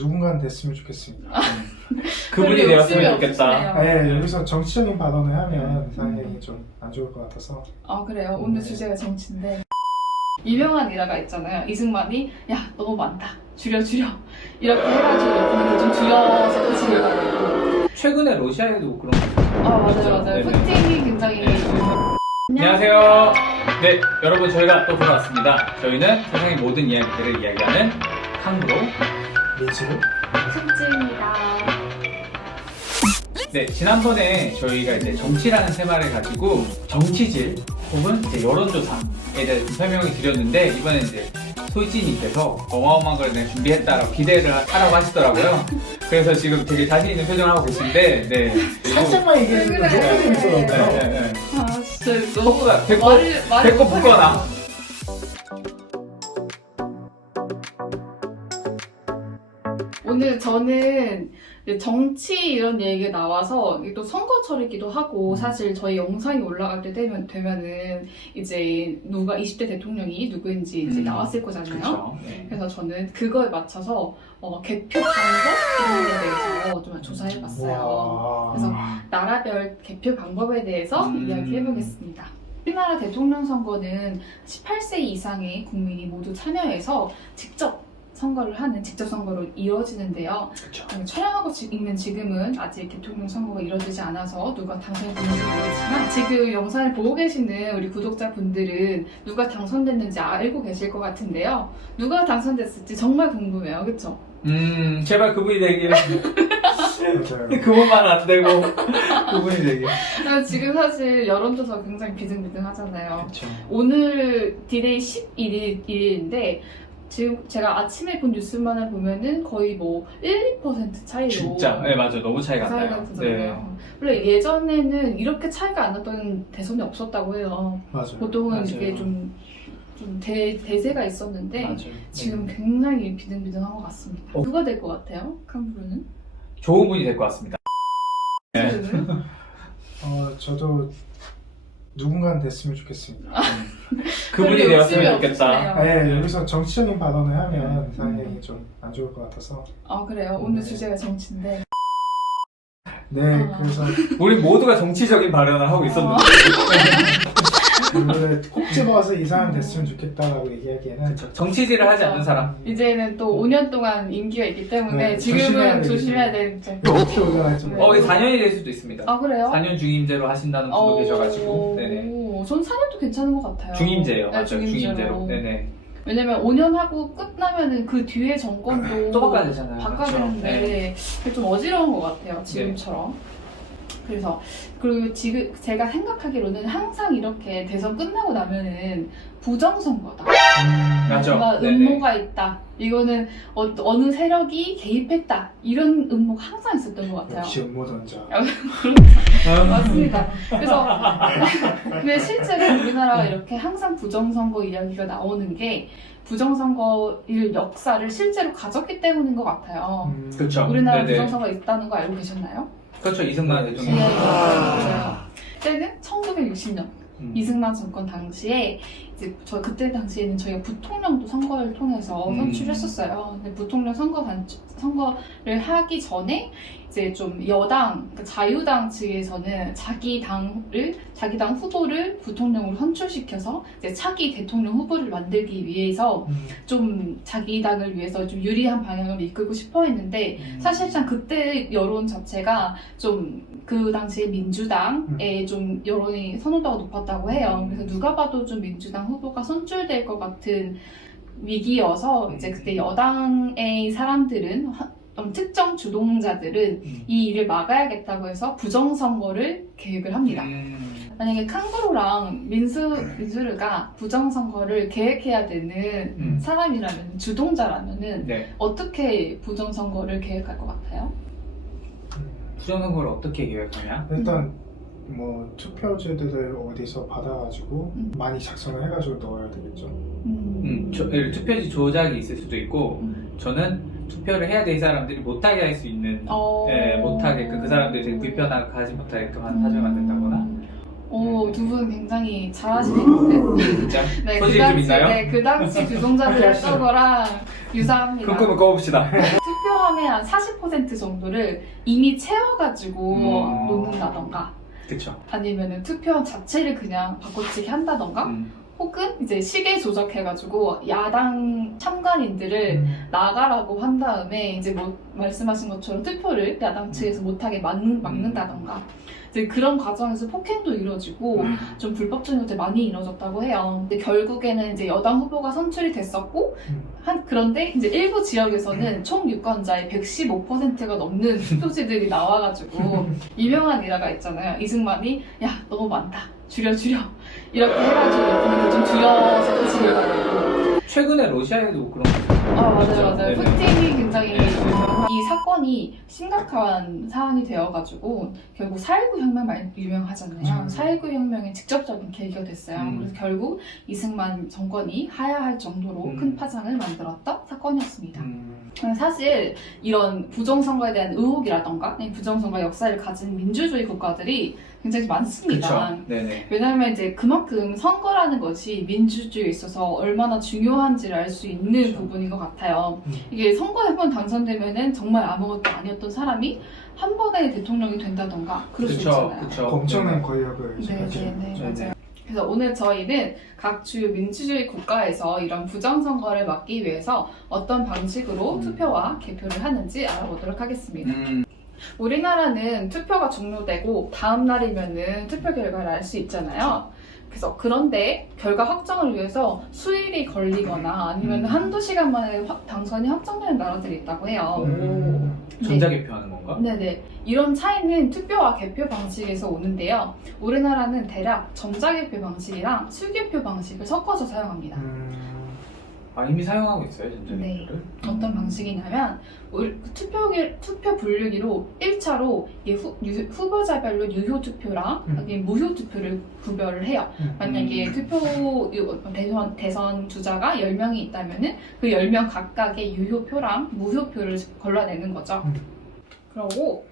누군가는 됐으면 좋겠습니다. 그분이 별로 되었으면 욕심이 좋겠다. 없으시네요. 네, 여기서 정치적인 발언을 하면 상당히 좀 안 좋을 것 같아서. 아 그래요? 오늘 네. 주제가 정치인데 유명한 일화가 있잖아요. 이승만이 야 너무 많다 줄여 이렇게 해가지고 분위기 좀 줄여서 지으라고. 최근에 러시아에도 그런 거 있었어요. 아 맞아요. 네네. 푸틴이 굉장히 안녕하세요. 네, 여러분 저희가 또 돌아왔습니다. 저희는 세상의 모든 이야기들을 이야기하는 캉브로. 민지를? 승지입니다. 네, 지난번에 저희가 이제 정치라는 테마를 가지고 정치질 혹은 이제 여론조사에 대해서 설명을 드렸는데 이번에 이제 소희진님께서 어마어마한 걸 내가 준비했다라고 기대를 하라고 하시더라고요. 그래서 지금 되게 자신 있는 표정을 하고 계신데, 네. 살짝만 얘기해주면 그래. 너무 재밌더라고요. 네. 아 진짜 너무 속보다 배꼽 붙거나. 오늘 저는 이제 정치 이런 얘기가 나와서 이게 또 선거철이기도 하고 사실 저희 영상이 올라갈 때 되면은 이제 누가 20대 대통령이 누구인지 이제 나왔을 거잖아요. 그렇죠. 네. 그래서 저는 그거에 맞춰서 개표 방법 이런 데 대해서 좀 조사해봤어요. 와. 그래서 나라별 개표 방법에 대해서 이야기해보겠습니다. 우리나라 대통령 선거는 18세 이상의 국민이 모두 참여해서 직접 선거를 하는 직접 선거로 이루어지는데요. 그렇죠. 촬영하고 있는 지금은 아직 대통령 선거가 이루어지지 않아서 누가 당선됐는지 모르지만 지금 영상을 보고 계시는 우리 구독자분들은 누가 당선됐는지 알고 계실 것 같은데요. 누가 당선됐을지 정말 궁금해요. 그렇죠? 제발 그분이 되길. 맞아요. 그분만 안 되고 그분이 되길. 지금 사실 여론조사 굉장히 비등비등하잖아요. 그렇죠. 오늘 디데이 11일인데 지금 제가 아침에 본 뉴스만을 보면은 거의 뭐 1, 2% 차이로 진짜, 네 맞아, 너무 차이가 안 나요. 나잖아요. 원래 예전에는 이렇게 차이가 안 났던 대선이 없었다고 해요. 맞아요. 보통은 맞아요. 이게 좀 대세가 있었는데 맞아요. 지금 굉장히 비등비등한 것 같습니다. 누가 될 것 같아요? 캉브루는? 좋은 분이 될 것 같습니다. 네. 승지는? 저도 누군가는 됐으면 좋겠습니다. 그분이 별로 되었으면 욕심이 좋겠다. 없으시네요. 네, 여기서 정치적인 발언을 하면 상당히 좀 안 좋을 것 같아서. 아 그래요? 오늘 네. 주제가 정치인데 네, 아. 그래서 우리 모두가 정치적인 발언을 하고 있었는데. 오늘 콕 집어서 이 사람 됐으면 좋겠다라고 얘기하기에는 그쵸. 정치질을 하지 않는 사람. 이제는 또 5년 동안 임기가 있기 때문에 네, 지금은 조심해야 조심해야 되는데 어떻게 오전할지 네. 이게 4년이 될 수도 있습니다. 아 그래요? 4년 중임제로 하신다는 분도 계셔가지고. 네네. 전 4년도 괜찮은 것 같아요. 중임제예요. 네, 맞아요. 중임제로. 네네. 왜냐면 5년 하고 끝나면은 그 뒤에 정권도 또 바꿔야 되잖아요. 바꿔야 그렇죠. 되는데 그게 좀 어지러운 것 같아요. 지금처럼. 그래서 그리고 지금 제가 생각하기로는 항상 이렇게 대선 끝나고 나면은 부정선거다. 맞죠. 뭔가 네네. 음모가 있다. 이거는 어느 세력이 개입했다. 이런 음모가 항상 있었던 것 같아요. 역시 음모전자. 맞습니다. 그래서 근데 실제로 우리나라가 이렇게 항상 부정선거 이야기가 나오는 게 부정선거일 역사를 실제로 가졌기 때문인 것 같아요. 그렇죠. 우리나라 네네. 부정선거 있다는 거 알고 계셨나요? 그렇죠. 이승만 네, 대통령. 맞아요. 그때는 1960년 음. 이승만 정권 당시에 이제 그때 당시에는 저희가 부통령도 선거를 통해서 선출했었어요. 근데 부통령 선거를 하기 전에 이제 좀 여당, 그러니까 자유당 측에서는 자기 당 후보를 부통령으로 선출시켜서 이제 차기 대통령 후보를 만들기 위해서 좀 자기 당을 위해서 좀 유리한 방향을 이끌고 싶어 했는데 사실상 그때 여론 자체가 좀 그 당시에 민주당에 좀 여론이 선호도가 높았다고 해요. 그래서 누가 봐도 좀 민주당 후보가 선출될 것 같은 위기여서 이제 그때 여당의 사람들은 특정 주동자들은 이 일을 막아야겠다고 해서 부정선거를 계획을 합니다. 만약에 캉브루랑 민수르가 부정선거를 계획해야 되는 사람이라면, 주동자라면은 네. 어떻게 부정선거를 계획할 것 같아요? 부정선거를 어떻게 계획하냐? 일단 뭐 투표지들을 어디서 받아가지고 많이 작성을 해가지고 넣어야 되겠죠. 투표지 조작이 있을 수도 있고 저는 투표를 해야 될 사람들이 못하게 할 수 있는 못하게끔 그 사람들이 되게 불편하게 하지 못하게끔 하는 사정을 만든다거나 두 분 굉장히 잘하시겠는데? 진짜? 네, 소질이 좀 있나요? 그 당시 주동자들 했던 거랑 유사합니다. 꿈꾸면 꿔봅시다. 투표 투표함의 한 40% 정도를 이미 채워가지고 놓는다던가 그쵸. 아니면은 투표함 자체를 그냥 바꿔치기 한다던가 혹은 이제 시계 조작해가지고 야당 참관인들을 나가라고 한 다음에 이제 뭐 말씀하신 것처럼 투표를 야당 측에서 못하게 막는다던가 이제 그런 과정에서 폭행도 이루어지고 좀 불법적인 것들이 많이 이루어졌다고 해요. 근데 결국에는 이제 여당 후보가 선출이 됐었고 그런데 이제 일부 지역에서는 총 유권자의 115%가 넘는 투표지들이 나와가지고 유명한 일화가 있잖아요. 이승만이 야 너무 많다. 줄여 이렇게 해가지고 분위기를 좀 줄여서 지내가지고 최근에 러시아에도 그런 거 있었어요. 맞아요. 네네. 푸틴이 굉장히 네. 이 사건이 심각한 사안이 되어가지고 결국 4.19 혁명 많이 유명하잖아요. 4.19 혁명의 직접적인 계기가 됐어요. 그래서 결국 이승만 정권이 하야할 정도로 큰 파장을 만들었던 사건이었습니다. 사실 이런 부정선거에 대한 의혹이라던가 부정선거 역사를 가진 민주주의 국가들이 굉장히 많습니다. 그쵸. 네네. 왜냐하면 이제 그만큼 선거라는 것이 민주주의에 있어서 얼마나 중요한지를 알 수 있는 그쵸. 부분인 것 같아요. 이게 선거에 한 번 당선되면은 정말 아무것도 아니었던 사람이 한 번에 대통령이 된다던가 그럴 수 있잖아요. 그쵸. 엄청난 권력을 가지고 네, 네네. 맞아요. 그래서 오늘 저희는 각 주요 민주주의 국가에서 이런 부정선거를 막기 위해서 어떤 방식으로 투표와 개표를 하는지 알아보도록 하겠습니다. 우리나라는 투표가 종료되고 다음 날이면은 투표 결과를 알 수 있잖아요. 그래서 그런데 결과 확정을 위해서 수일이 걸리거나 아니면 한두 시간 만에 당선이 확정되는 나라들이 있다고 해요. 전자개표하는 건가? 네네. 이런 차이는 투표와 개표 방식에서 오는데요. 우리나라는 대략 전자개표 방식이랑 수개표 방식을 섞어서 사용합니다. 아 이미 사용하고 있어요 네. 전자개표를? 어떤 방식이냐면 투표 분류기로 1차로 후보자별로 유효 투표랑 무효 투표를 구별을 해요. 만약에 대선 주자가 10명이 있다면 그 10명 각각의 유효표랑 무효표를 걸러내는 거죠. 그리고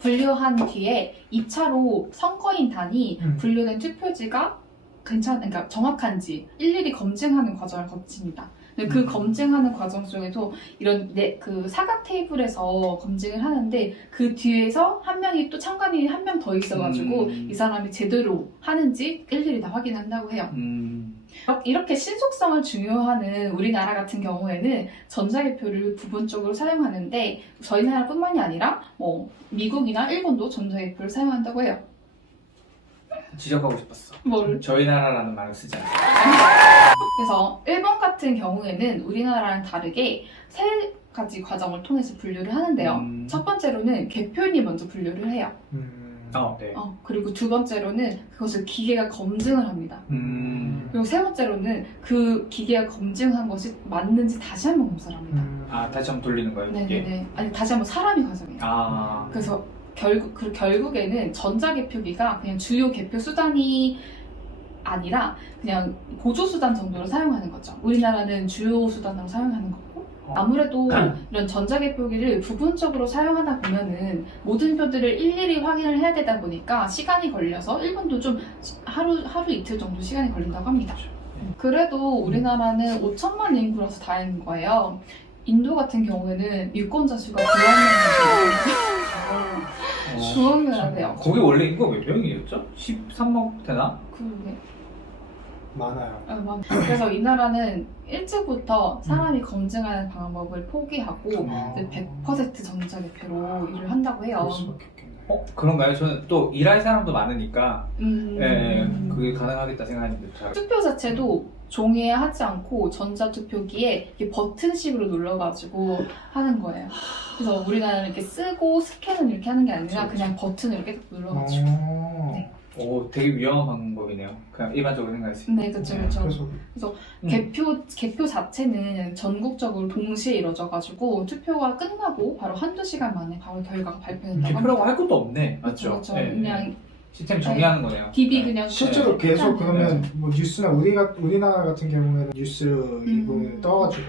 분류한 뒤에 2차로 선거인단이 분류된 투표지가 그러니까 정확한지 일일이 검증하는 과정을 거칩니다. 근데 그 검증하는 과정 중에도 이런 그 사각 테이블에서 검증을 하는데 그 뒤에서 한 명이 또 참관인이 한 명 더 있어가지고 이 사람이 제대로 하는지 일일이 다 확인한다고 해요. 이렇게 신속성을 중요하는 우리나라 같은 경우에는 전자개표를 부분적으로 사용하는데 저희 나라뿐만이 아니라 뭐 미국이나 일본도 전자개표를 사용한다고 해요. 지적하고 싶었어. 뭘? 저희 나라라는 말을 쓰지 않아요. 그래서 일본 같은 경우에는 우리나라랑 다르게 세 가지 과정을 통해서 분류를 하는데요. 첫 번째로는 개표인이 먼저 분류를 해요. 네. 그리고 두 번째로는 그것을 기계가 검증을 합니다. 그리고 세 번째로는 그 기계가 검증한 것이 맞는지 다시 한번 검사를 합니다. 아 다시 한번 돌리는 거예요? 네네네. 아니 다시 한번 사람이 과정해요. 그래서 결국에는 전자개표기가 그냥 주요 개표 수단이 아니라 그냥 보조수단 정도로 사용하는 거죠. 우리나라는 주요 수단으로 사용하는 거고 아무래도 이런 전자개표기를 부분적으로 사용하다 보면은 모든 표들을 일일이 확인을 해야 되다 보니까 시간이 걸려서 일본도 좀 하루 이틀 정도 시간이 걸린다고 합니다. 그래도 우리나라는 5천만 인구라서 다행인 거예요. 인도 같은 경우에는 유권자 수가 9억 명이나 돼요. 거기 원래 인구가 몇 명이었죠? 13억 되나? 그러게. 많아요. 그래서 이 나라는 일찍부터 사람이 검증하는 방법을 포기하고 이제 100% 전자개표로 일을 한다고 해요. 그럴 수밖에 없겠네. 그런가요? 저는 또 일할 사람도 많으니까 그게 가능하겠다 생각했는데 잘. 투표 자체도 종이에 하지 않고 전자투표기에 이렇게 버튼식으로 눌러가지고 하는 거예요. 그래서 우리나라는 이렇게 쓰고 스캔을 이렇게 하는 게 아니라 그냥 버튼을 이렇게 딱 눌러가지고. 네. 오, 되게 위험한 방법이네요. 그냥 일반적으로 생각했을 때. 네, 그렇죠. 그래서 개표 자체는 전국적으로 동시에 이루어져가지고 투표가 끝나고 바로 한두 시간 만에 바로 결과가 발표된다고 개표라고 할 것도 없네. 맞죠? 그렇죠. 네, 그냥 시스템 정리하는 거네요. DB 네. 그냥 실제로 그 계속 네. 그러면 뭐 뉴스나 우리나라 같은 경우에는 뉴스 이거 떠가지고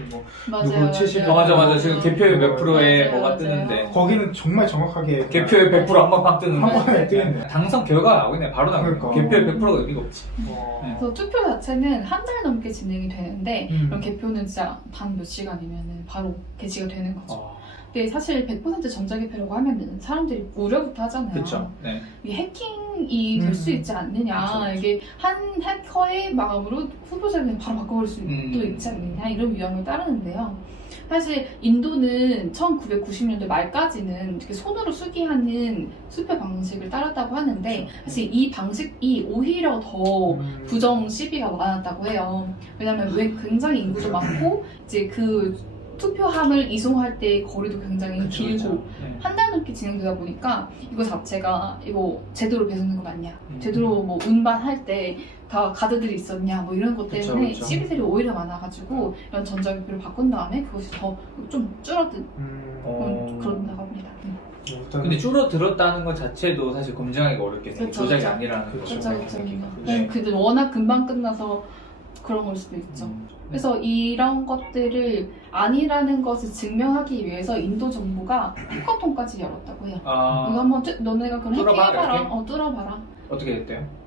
뭐 누구 70 맞아. 지금 개표율 몇 프로에 맞아요, 뭐가 맞아요. 뜨는데 거기는 정말 정확하게 개표율 100% 한번빵 뜨는데 한 번에 뜨겠네. 당선 결과가 나오겠네. 바로 나오겠네. 그러니까. 개표율 100%가 의미가 없지. 어, 그래서 투표 자체는 한 달 넘게 진행이 되는데 그럼 음. 개표는 진짜 단 몇 시간이면 바로 개시가 되는 거죠. 어, 근데 사실 100% 전자개표라고 하면은 사람들이 우려부터 하잖아요. 그쵸. 네. 이게 해킹이 될 수 있지 않느냐, 그쵸. 이게 한 해커의 마음으로 후보자를 그냥 바로 바꿔버릴 수도 있지 않느냐, 이런 위험을 따르는데요. 사실 인도는 1990년대 말까지는 이렇게 손으로 수기하는 수표 방식을 따랐다고 하는데 사실 이 방식이 오히려 더 부정 시비가 많았다고 해요. 왜냐면 왜 굉장히 인구도 많고 이제 그 투표함을 이송할 때 거리도 굉장히 길고 네. 한 달 넘게 진행되다 보니까 이거 자체가 이거 제대로 배송된 거 맞냐, 음. 제대로 뭐 운반할 때 다 가드들이 있었냐, 뭐 이런 것 때문에 그쵸. 시비들이 오히려 많아가지고 이런 전자개표를 바꾼 다음에 그것이 더 좀 줄어든 그런다고 합니다. 일단 근데 줄어들었다는 것 자체도 사실 검증하기가 어렵겠네요. 그쵸, 조작이 그쵸. 아니라는 그쵸, 거죠. 그렇죠, 그렇죠. 네. 근데 워낙 금방 끝나서 그런 걸 수도 있죠. 그래서 이런 것들을 아니라는 것을 증명하기 위해서 인도 정부가 해커톤까지 열었다고 해요. 이거 아, 한번 너네가 그럼 뚫어봐, 해킹해봐라. 이렇게? 뚫어봐라. 어떻게 됐대요?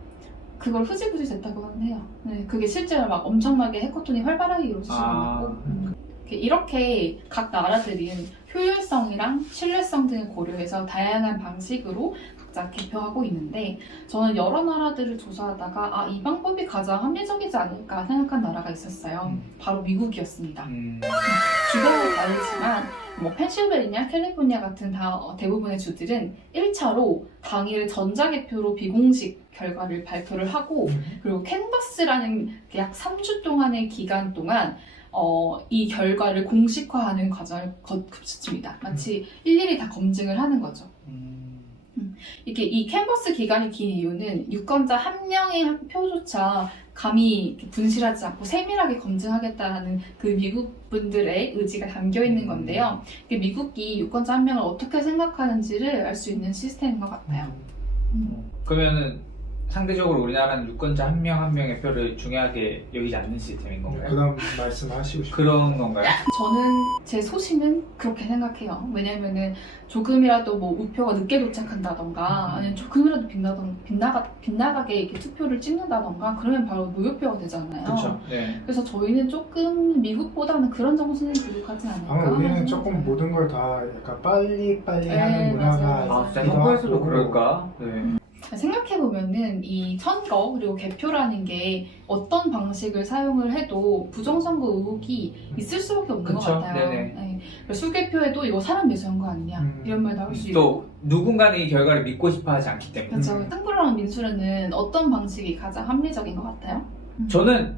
그걸 흐지부지 됐다고 해요. 네, 그게 실제로 막 엄청나게 해커톤이 활발하게 이루어지지는 아, 않고 이렇게 각 나라들은 효율성이랑 신뢰성 등을 고려해서 다양한 방식으로 각자 개표하고 있는데 저는 여러 나라들을 조사하다가 이 방법이 가장 합리적이지 않을까 생각한 나라가 있었어요. 바로 미국이었습니다. 주별로 다르지만 뭐 펜실베니아, 캘리포니아 같은 대부분의 주들은 1차로 당일 전자개표로 비공식 결과를 발표를 하고 그리고 캔버스라는 약 3주 동안의 기간 동안 이 결과를 공식화하는 과정을 거칩니다. 마치 일일이 다 검증을 하는 거죠. 이게 이 캔버스 기간이 긴 이유는 유권자 한 명의 표조차 감히 이렇게 분실하지 않고 세밀하게 검증하겠다는 그 미국 분들의 의지가 담겨 있는 건데요. 이게 미국이 유권자 한 명을 어떻게 생각하는지를 알 수 있는 시스템인 것 같아요. 그러면은 상대적으로 우리나라는 유권자 한 명 한 명의 표를 중요하게 여기지 않는 시스템인 건가요? 그런 말씀하시고 싶어요. 그런 건가요? 저는 제 소신은 그렇게 생각해요. 왜냐면은 조금이라도 뭐 우표가 늦게 도착한다던가 아니면 조금이라도 빗나가게 이렇게 투표를 찍는다던가 그러면 바로 무효표가 되잖아요. 그렇죠. 네. 그래서 저희는 조금 미국보다는 그런 정신이 부족하지 않을까. 아마 우리는 하는 조금 생각이 모든 걸 다 약간 빨리빨리 네, 하는 문화가 맞아요. 아, 진짜 있기도 한국에서도 하고. 그럴까? 네. 생각해보면은 이 선거 그리고 개표라는 게 어떤 방식을 사용을 해도 부정선거 의혹이 있을 수밖에 없는 그쵸, 것 같아요. 네네. 네. 수개표에도 이거 사람 내세운 거 아니냐 이런 말 나올 수 있고 또 누군가는 이 결과를 믿고 싶어하지 않기 때문에 그렇죠. 탕블러랑 민수는 어떤 방식이 가장 합리적인 것 같아요? 저는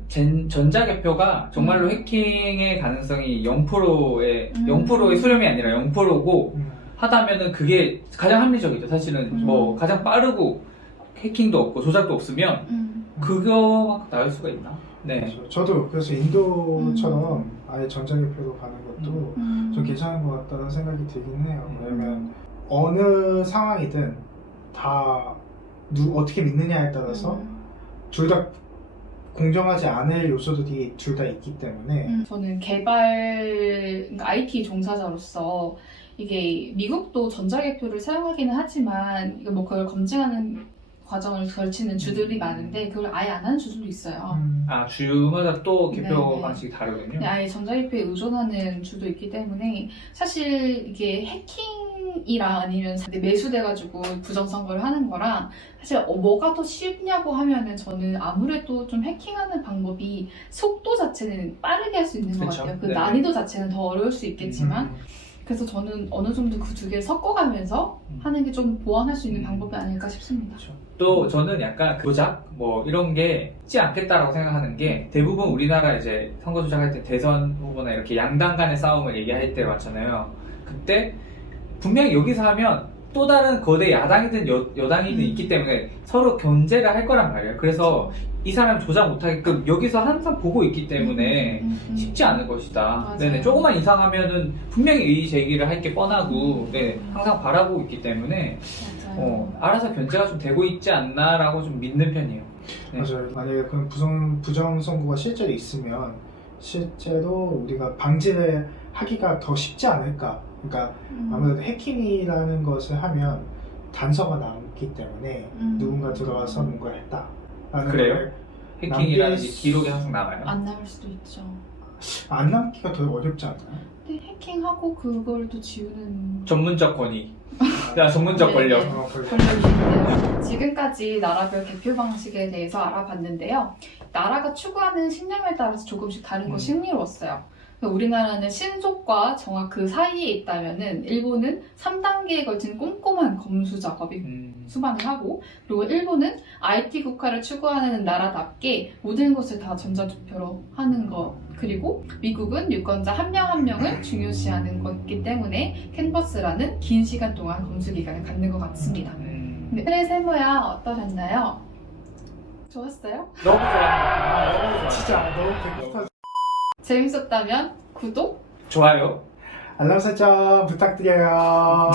전자개표가 정말로 해킹의 가능성이 0%의 0%의 수렴이 아니라 0%고 하다면은 그게 가장 합리적이죠. 사실은 뭐 가장 빠르고 해킹도 없고 조작도 없으면 그거만큼 나을 수가 있나? 네. 그렇죠. 저도 그래서 인도처럼 아예 전자개표로 가는 것도 좀 괜찮은 것 같다는 생각이 들긴 해요. 왜냐면 어느 상황이든 다 어떻게 믿느냐에 따라서 둘 다 공정하지 않을 요소들이 둘 다 있기 때문에 저는 그러니까 IT 종사자로서 이게 미국도 전자개표를 사용하기는 하지만 이거 뭐 그걸 검증하는 과정을 걸치는 주들이 많은데 그걸 아예 안 하는 주들도 있어요. 아, 주마다 또 개표 네네. 방식이 다르군요. 근데 아예 전자개표에 의존하는 주도 있기 때문에 사실 이게 해킹이랑 아니면 매수돼가지고 부정선거를 하는 거랑 사실 뭐가 더 쉽냐고 하면은 저는 아무래도 좀 해킹하는 방법이 속도 자체는 빠르게 할 수 있는 것 그쵸. 같아요. 그 네네. 난이도 자체는 더 어려울 수 있겠지만 그래서 저는 어느 정도 그 두 개를 섞어가면서 하는 게 좀 보완할 수 있는 방법이 아닐까 싶습니다. 또 저는 약간 조작 뭐 이런 게 있지 않겠다라고 생각하는 게 대부분 우리나라 이제 선거 조작할 때 대선 후보나 이렇게 양당 간의 싸움을 얘기할 때 맞잖아요. 그때 분명히 여기서 하면 또 다른 거대 야당이든 여당이든 있기 때문에 서로 견제를 할 거란 말이에요. 그래서 이 사람 조작 못하게끔 여기서 항상 보고 있기 때문에 쉽지 않을 것이다. 맞아요. 네네, 조금만 이상하면은 분명히 이의 제기를 할 게 뻔하고, 네, 항상 바라보고 있기 때문에 맞아요. 알아서 견제가 좀 되고 있지 않나라고 좀 믿는 편이에요. 네. 맞아요. 만약에 그런 부정 선거가 실제로 있으면 실제로 우리가 방지를 하기가 더 쉽지 않을까. 그러니까 아무래도 해킹이라는 것을 하면 단서가 남기 때문에 누군가 들어와서 뭔가를 했다라는 그래요? 걸 해킹이라는 게 남길 기록이 항상 남아요. 안 남을 수도 있죠. 안 남기가 더 어렵지 않나요? 근데 해킹하고 그걸 또 지우는 전문적 권위. 야, 전문적 네, 권력. 네. 그렇죠. 권력인데요. 지금까지 나라별 개표 방식에 대해서 알아봤는데요. 나라가 추구하는 신념에 따라서 조금씩 다른 것이 흥미로웠어요. 우리나라는 신속과 정확 그 사이에 있다면은 일본은 3단계에 걸친 꼼꼼한 검수 작업이 수반을 하고, 그리고 일본은 IT 국가를 추구하는 나라답게 모든 것을 다 전자투표로 하는 것, 그리고 미국은 유권자 한 명 한 명을 중요시하는 것이기 때문에 캔버스라는 긴 시간 동안 검수 기간을 갖는 것 같습니다. 네, 트레 세모야 어떠셨나요? 좋았어요? 너무 좋았네요. 진짜 너무 배고파. 재밌었다면 구독, 좋아요. 알람 설정 부탁드려요.